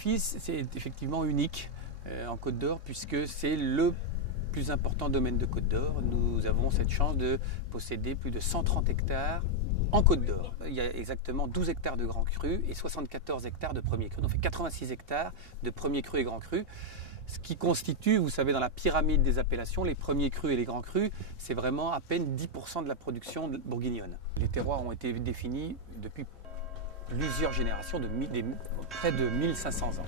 Fils, c'est effectivement unique en Côte d'Or puisque c'est le plus important domaine de Côte d'Or. Nous avons cette chance de posséder plus de 130 hectares en Côte d'Or. Il y a exactement 12 hectares de grands crus et 74 hectares de premiers crus. Donc, on fait 86 hectares de premiers crus et grands crus. Ce qui constitue, vous savez, dans la pyramide des appellations, les premiers crus et les grands crus, c'est vraiment à peine 10% de la production bourguignonne. Les terroirs ont été définis depuis plusieurs générations, près de 1500 ans.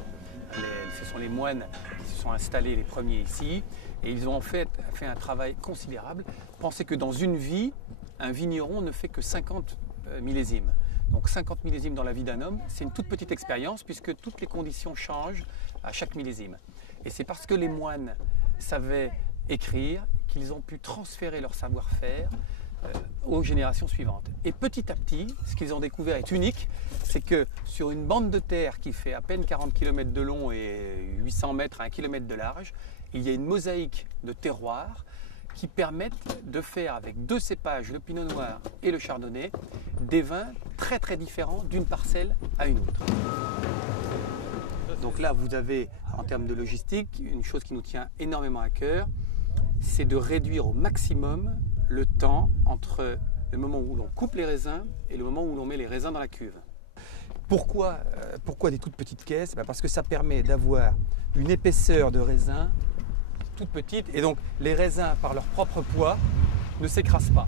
Ce sont les moines qui se sont installés les premiers ici et ils ont fait un travail considérable. Pensez que dans une vie, un vigneron ne fait que 50 millésimes. Donc 50 millésimes dans la vie d'un homme, c'est une toute petite expérience puisque toutes les conditions changent à chaque millésime. Et c'est parce que les moines savaient écrire qu'ils ont pu transférer leur savoir-faire aux générations suivantes. Et petit à petit, ce qu'ils ont découvert est unique, c'est que sur une bande de terre qui fait à peine 40 km de long et 800 mètres à 1 km de large, il y a une mosaïque de terroirs qui permettent de faire avec deux cépages, le pinot noir et le chardonnay, des vins très très différents d'une parcelle à une autre. Donc là, vous avez, en termes de logistique, une chose qui nous tient énormément à cœur, c'est de réduire au maximum le temps entre le moment où l'on coupe les raisins et le moment où l'on met les raisins dans la cuve. Pourquoi des toutes petites caisses? Parce que ça permet d'avoir une épaisseur de raisin toute petite et donc les raisins, par leur propre poids, ne s'écrasent pas.